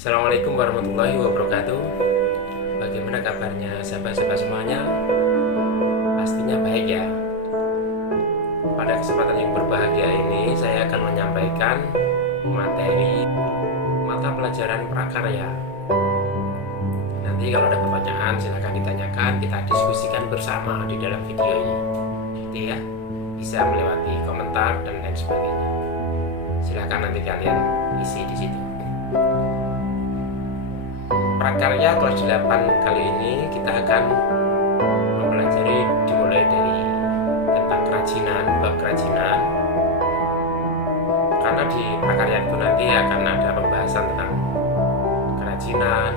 Assalamualaikum warahmatullahi wabarakatuh. Bagaimana kabarnya sahabat-sahabat semuanya? Pastinya baik ya. Pada kesempatan yang berbahagia ini saya akan menyampaikan materi mata pelajaran prakarya. Nanti kalau ada pertanyaan silahkan ditanyakan, kita diskusikan bersama di dalam video ini. Gitu ya. Bisa melewati komentar dan lain sebagainya. Silahkan nanti kalian isi di situ. Prakarya kelas 8 kali ini kita akan mempelajari dimulai dari tentang kerajinan, bab kerajinan. Karena di prakarya itu nanti akan ada pembahasan tentang kerajinan,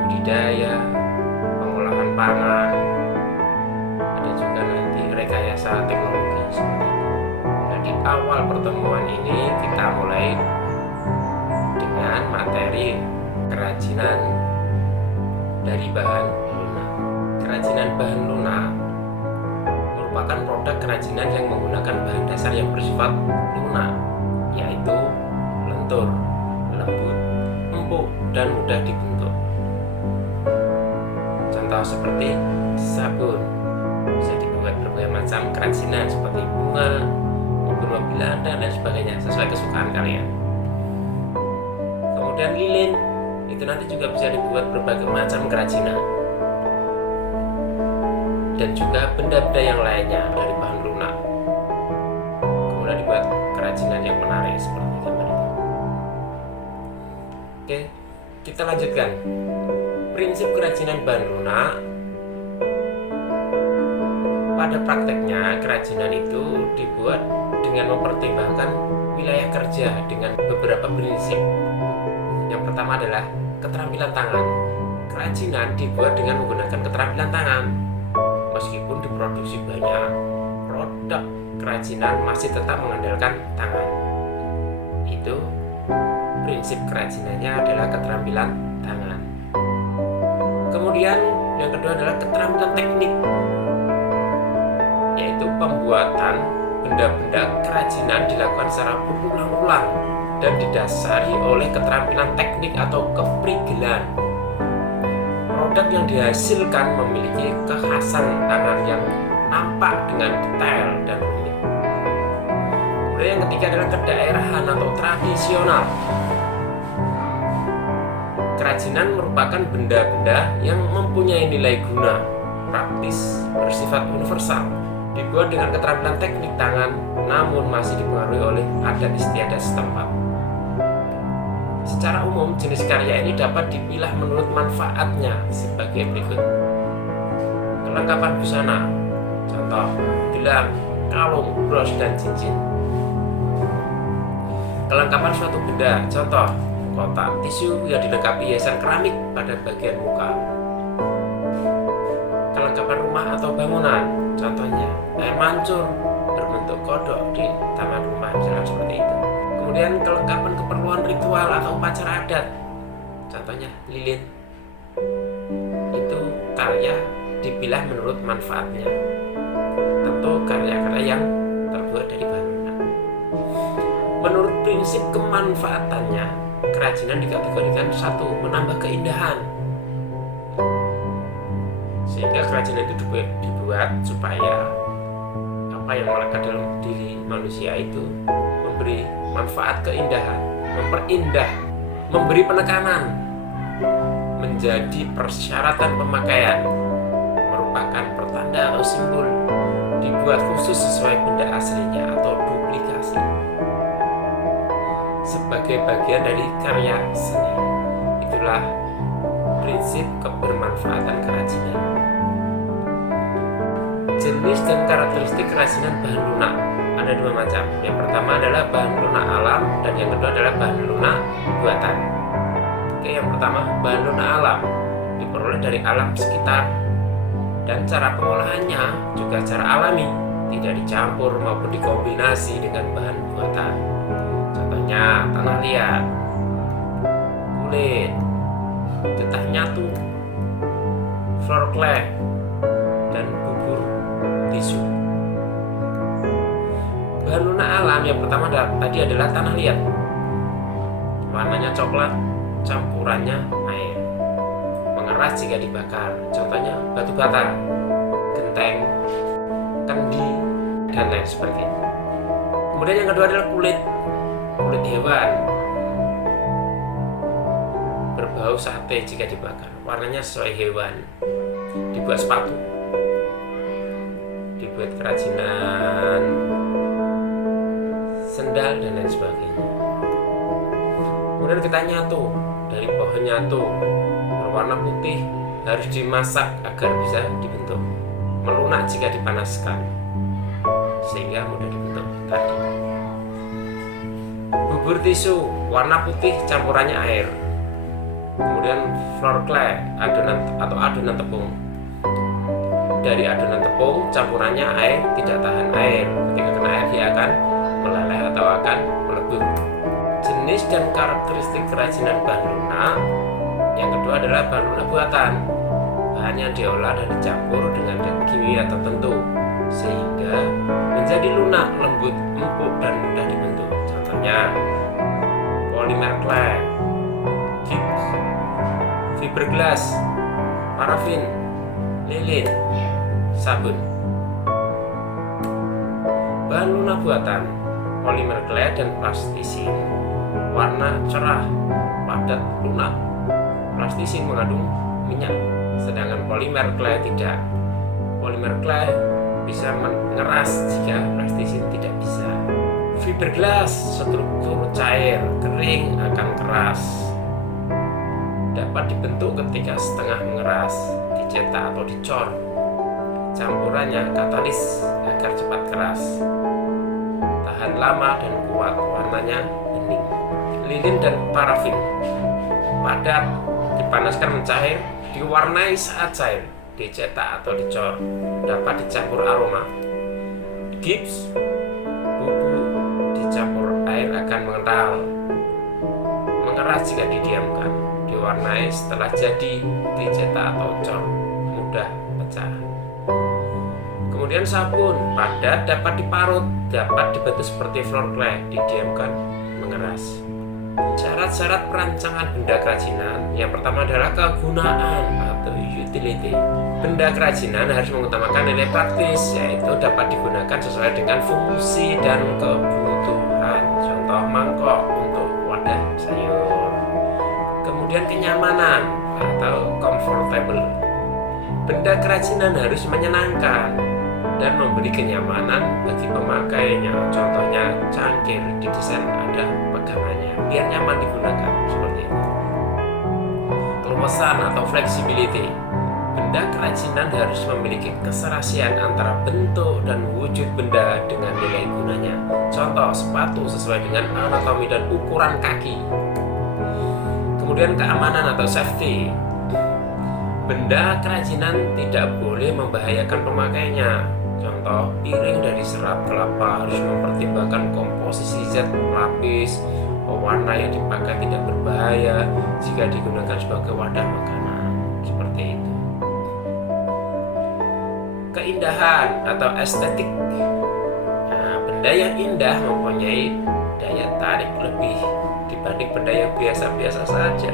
budidaya, pengolahan pangan, ada juga nanti rekayasa teknologi seperti itu. Nah, di awal pertemuan ini kita mulai dengan materi kerajinan dari bahan lunak. Kerajinan bahan lunak merupakan produk kerajinan yang menggunakan bahan dasar yang bersifat lunak, yaitu lentur, lembut, empuk, dan mudah dibentuk. Contoh seperti sabun, bisa dibuat berbagai macam kerajinan seperti bunga, mobil-mobilan, dan lain sebagainya sesuai kesukaan kalian. Kemudian lilin itu nanti juga bisa dibuat berbagai macam kerajinan, dan juga benda-benda yang lainnya dari bahan lunak kemudian dibuat kerajinan yang menarik seperti gambar itu. Oke, kita lanjutkan. Prinsip kerajinan bahan lunak. Pada prakteknya kerajinan itu dibuat dengan mempertimbangkan wilayah kerja dengan beberapa prinsip. Yang pertama adalah keterampilan tangan. Kerajinan dibuat dengan menggunakan keterampilan tangan. Meskipun diproduksi banyak, produk kerajinan masih tetap mengandalkan tangan. Itu prinsip kerajinannya adalah keterampilan tangan. Kemudian yang kedua adalah keterampilan teknik, yaitu pembuatan benda-benda kerajinan dilakukan secara berulang-ulang dan didasari oleh keterampilan teknik atau keprigelan. Produk yang dihasilkan memiliki kekhasan tangan yang nampak dengan detail dan rumit. Kemudian yang ketiga adalah kedaerahan atau tradisional. Kerajinan merupakan benda-benda yang mempunyai nilai guna, praktis, bersifat universal, dibuat dengan keterampilan teknik tangan, namun masih dipengaruhi oleh adat istiadat setempat. Secara umum, jenis karya ini dapat dipilah menurut manfaatnya sebagai berikut. Kelengkapan busana, contoh gelang, kalung, bros, dan cincin. Kelengkapan suatu benda, contoh kotak tisu yang dilengkapi hiasan keramik pada bagian muka. Kelengkapan rumah atau bangunan, contohnya air mancur berbentuk kodok di taman rumah, misalnya seperti itu. Kemudian kelengkapan keperluan ritual atau upacara adat, contohnya lilin. Itu karya dipilah menurut manfaatnya. Tentu karya-karya yang terbuat dari bahan lunak. Menurut prinsip kemanfaatannya, kerajinan dikategorikan satu, menambah keindahan. Sehingga kerajinan itu dibuat supaya apa yang melekat dalam diri manusia itu memberi manfaat keindahan, memperindah, memberi penekanan, menjadi persyaratan pemakaian, merupakan pertanda atau simbol, dibuat khusus sesuai benda aslinya atau duplikasi, sebagai bagian dari karya seni. Itulah prinsip kebermanfaatan kerajinan. Jenis dan karakteristik kerajinan bahan lunak ada dua macam. Yang pertama adalah bahan lunak alam, dan yang kedua adalah bahan lunak buatan. Oke, yang pertama bahan lunak alam diperoleh dari alam sekitar, dan cara pengolahannya juga cara alami, tidak dicampur maupun dikombinasi dengan bahan buatan. Contohnya tanah liat, kulit, getah nyatu, floor clay, dan bubur tisu. Bahan lunak alam yang pertama tadi adalah tanah liat, warnanya coklat, campurannya air. Mengeras jika dibakar, contohnya batu bata, genteng, kendi, dan lain sebagainya. Kemudian yang kedua adalah kulit hewan, berbau sate jika dibakar, warnanya sesuai hewan. Dibuat sepatu, dibuat kerajinan sendal, dan lain sebagainya. Kemudian kita nyatu, dari pohon nyatu berwarna putih, harus dimasak agar bisa dibentuk, melunak jika dipanaskan sehingga mudah dibentuk tadi. Bubur tisu warna putih, campurannya air. Kemudian flour clay, adonan tepung. Dari adonan tepung, campurannya air tidak tahan air. Ketika kena air dia akan meleleh atau akan melebur. Jenis dan karakteristik kerajinan bahan lunak. Yang kedua adalah bahan lunak buatan. Bahan yang diolah dan dicampur dengan kimia tertentu sehingga menjadi lunak, lembut, empuk, dan mudah dibentuk. Contohnya polimer clay, gips, fiberglass, parafin, lilin, sabun. Bahan lunak buatan, polimer clay dan plastisin, warna cerah, padat, lunak. Plastisin mengandung minyak, sedangkan polimer clay tidak. Polimer clay bisa mengeras jika plastisin tidak bisa. Fiberglass struktur cair, kering, akan keras. Dapat dibentuk ketika setengah mengeras, dicetak atau dicor. Campurannya katalis agar cepat keras. Tahan lama dan kuat, warnanya bening. Lilin dan parafin, padat, dipanaskan mencair, diwarnai saat cair, dicetak atau dicor, dapat dicampur aroma. Gips, bubuk, dicampur air akan mengental, mengeras jika didiamkan, diwarnai setelah jadi, dicetak atau cor, mudah pecah. Kemudian sabun, padat, dapat diparut, dapat dibentuk seperti flour clay, didiamkan, mengeras. Syarat-syarat perancangan benda kerajinan. Yang pertama adalah kegunaan atau utility. Benda kerajinan harus mengutamakan nilai praktis, yaitu dapat digunakan sesuai dengan fungsi dan kebutuhan. Contoh mangkok untuk wadah sayur. Kemudian kenyamanan atau comfortable. Benda kerajinan harus menyenangkan dan memberi kenyamanan bagi pemakainya. Contohnya cangkir didesain ada pegangannya biar nyaman digunakan, seperti itu. Keluasan atau flexibility. Benda kerajinan harus memiliki keserasian antara bentuk dan wujud benda dengan nilai gunanya. Contoh sepatu sesuai dengan anatomi dan ukuran kaki. Kemudian keamanan atau safety. Benda kerajinan tidak boleh membahayakan pemakainya. Contoh piring dari serat kelapa harus mempertimbangkan komposisi zat lapis, pewarna yang dipakai tidak berbahaya jika digunakan sebagai wadah makanan, seperti itu. Keindahan atau estetik. Nah, benda yang indah mempunyai daya tarik lebih dibanding benda yang biasa-biasa saja.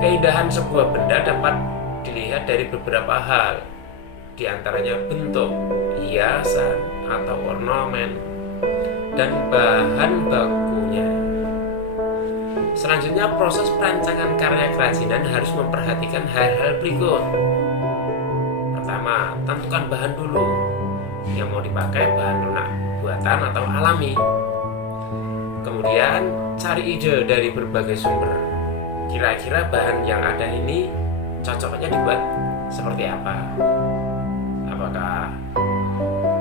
Keindahan sebuah benda dapat dilihat dari beberapa hal, di antaranya bentuk, hiasan atau ornamen, dan bahan bakunya. Selanjutnya, proses perancangan karya kerajinan harus memperhatikan hal-hal berikut. Pertama, tentukan bahan dulu. Yang mau dipakai bahan lunak buatan atau alami. Kemudian, cari ide dari berbagai sumber. Kira-kira bahan yang ada ini cocoknya dibuat seperti apa? Apakah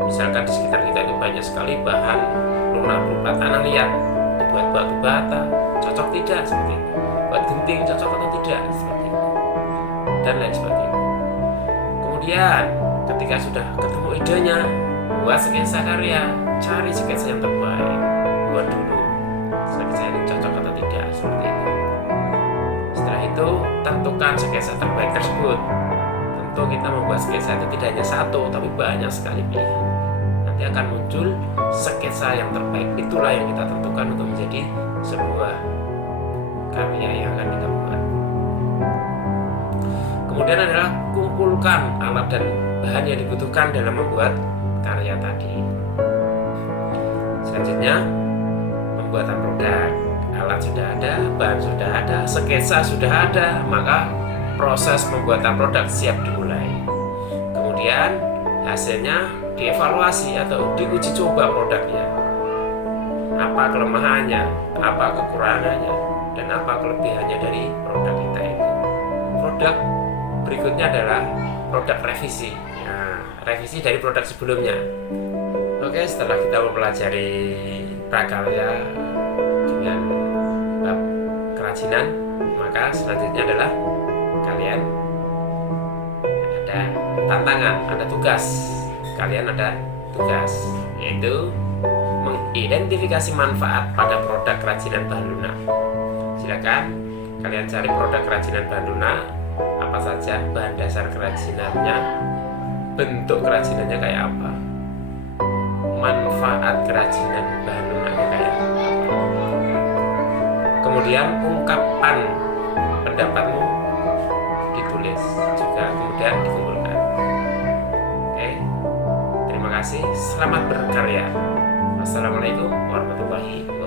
misalkan di sekitar kita itu banyak sekali bahan lunak berupa tanah liat, dibuat batu bata, cocok tidak seperti itu? Buat genting cocok atau tidak seperti itu? Dan lain sebagainya. Kemudian ketika sudah ketemu idenya, buat sketsa karya, cari sketsa yang terbaik, buat dulu sketsa ini cocok atau tidak, seperti itu. Setelah itu tentukan sketsa terbaik tersebut. Tentu kita membuat sketsa itu tidak hanya satu, tapi banyak sekali pilihan. Nanti akan muncul sketsa yang terbaik, itulah yang kita tentukan untuk menjadi sebuah karya yang akan kita buat. Kemudian adalah kumpulkan alat dan bahan yang dibutuhkan dalam membuat karya tadi. Selanjutnya, pembuatan produk. Alat sudah ada, bahan sudah ada, sketsa sudah ada, maka proses pembuatan produk siap dimulai. Kemudian hasilnya dievaluasi atau diuji coba produknya. Apa kelemahannya, apa kekurangannya, dan apa kelebihannya dari produk kita ini. Produk berikutnya adalah produk revisi. Nah, revisi dari produk sebelumnya. Oke, setelah kita mempelajari prakarya dengan bab kerajinan, maka selanjutnya adalah kalian ada tantangan, ada tugas. Kalian ada tugas, yaitu mengidentifikasi manfaat pada produk kerajinan bahan lunak. Silakan kalian cari produk kerajinan bahan lunak, apa saja bahan dasar kerajinannya, bentuk kerajinannya kayak apa, manfaat kerajinan bahan lunaknya kayak apa. Kemudian ungkapan pendapatmu ditulis juga, kemudian dikumpulkan. Oke, terima kasih, selamat berkarya. Wassalamualaikum warahmatullahi wabarakatuh.